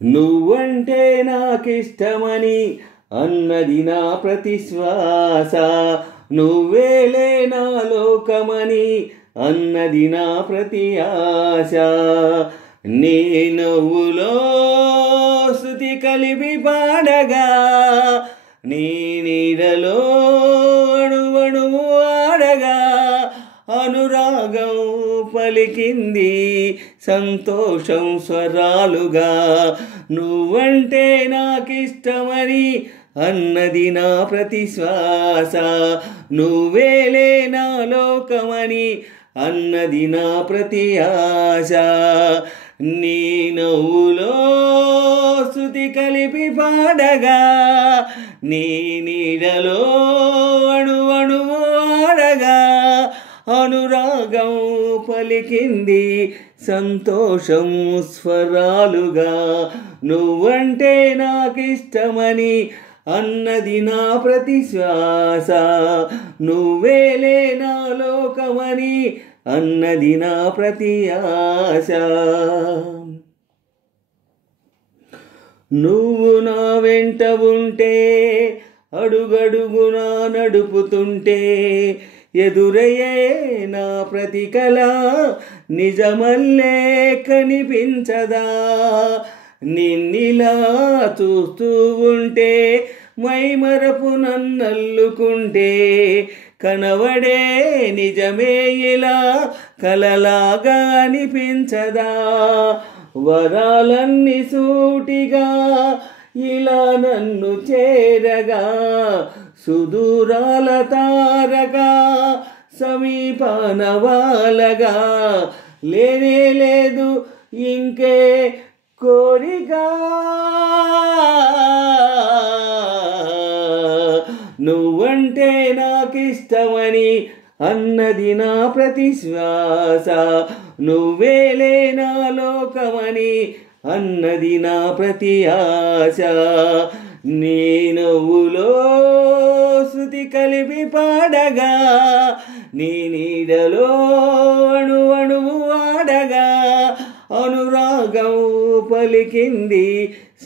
నువ్వంటే నాకిష్టమని అన్నది నా ప్రతి శ్వాస, నువ్వేలే నా లోకమని అన్నది నా ప్రతి ఆశ. నీ నవ్వులో శృతి కలిపి పాడగా, నీ నీడలో అణువణువు ఆడగా, అనురాగం పలికింది సంతోషం స్వరాలుగా. నువ్వంటే నాకిష్టమని అన్నది నా ప్రతి శ్వాస, నువ్వేలే నా లోకమని అన్నది నా ప్రతి ఆశ. నీ నవ్వులో శృతి కలిపి పాడగా, నీ నీడలో అణువణువు ఆడగా, అనురాగం పలికింది సంతోషం స్వరాలుగా. నువ్వంటే నాకిష్టమని అన్నది నా ప్రతి శ్వాస, నువ్వేలే నా లోకమని అన్నది నా ప్రతి ఆశ. నువ్వు నా వెంట ఉంటే, అడుగడుగునా నడుపుతుంటే, ఎదురయ్యే నా ప్రతి కళ నిజమల్లే కనిపించదా. నిన్నిలా చూస్తూ ఉంటే, మైమరపు నన్నల్లుకుంటే, కనవడే నిజమే ఇలా కలలాగా అనిపించదా. వరాలన్నీ సూటిగా ఇలా నన్ను చేరగా, సుదూరాల తారగా సమీపాన వాలగా, లేనే లేదు ఇంకే కోరిక. నువ్వంటే నాకిష్టమని అన్నది నా ప్రతి శ్వాస, నువ్వేలే నా లోకమని అన్నది నా ప్రతి ఆశ. నీ నవ్వులో శృతి కలిపి పాడగా, నీ నీడలో అణువణువు ఆడగా, అనురాగం పలికింది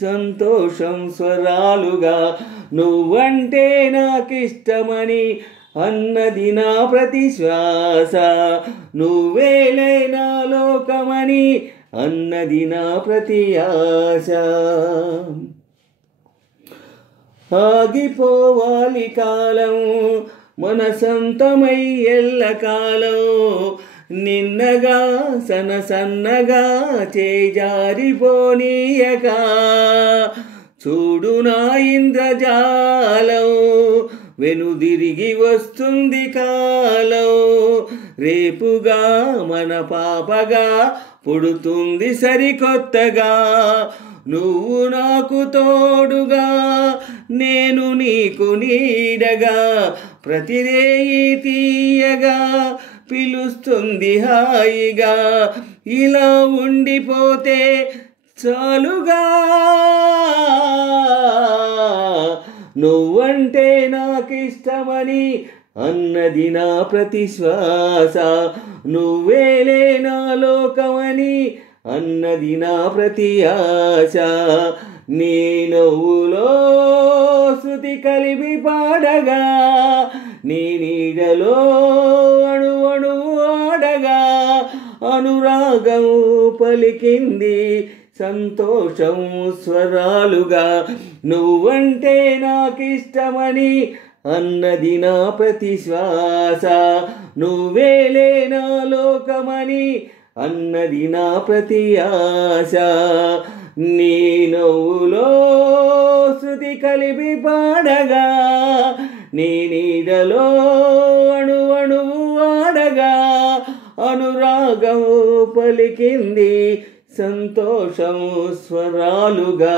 సంతోషం స్వరాలుగా. నువ్వంటే నాకిష్టమని అన్నది నా ప్రతి శ్వాస, నువ్వేలే నా లోకమని అన్నది నా ప్రతి ఆశ. ఆగిపోవాలి కాలం మన సొంతమై ఎల్లకాలం, నిన్నగా సన్నగా చేజారిపోనీయక. చూడు నా ఇంద్రజాలం వెనుదిరిగి వస్తుంది కాలం, రేపుగా మన పాపగా పుడుతుంది సరికొత్తగా. నువ్వు నాకు తోడుగా, నేను నీకు నీడగా, ప్రతిరేయి తీయగా పిలుస్తుంది హాయిగా. ఇలా ఉండిపోతే చాలుగా. నువ్వంటే నాకిష్టమని అన్నది నా ప్రతి శ్వాస, నువ్వేలే నా లోకమని అన్నది నా ప్రతి ఆశ. నీ నవ్వులో శృతి కలిపి పాడగా, నీ నీడలో అణువణువు ఆడగా, అనురాగం పలికింది సంతోషం స్వరాలుగా. నువ్వంటే నాకిష్టమని అన్నది నా ప్రతి శ్వాస, నువ్వేలే నా లోకమని అన్నది నా ప్రతి ఆశ. నీ నవ్వులో శృతి కలిపి పాడగా, నీ నీడలో అణువణువు ఆడగా, అనురాగం పలికింది సంతోషం స్వరాలుగా.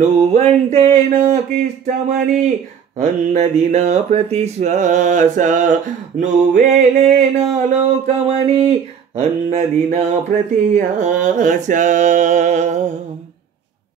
నువ్వంటే నాకిష్టమని అన్నది నా ప్రతి శ్వాస, నువ్వేలే నా లోకమని అన్నది నా ప్రతి ఆశ.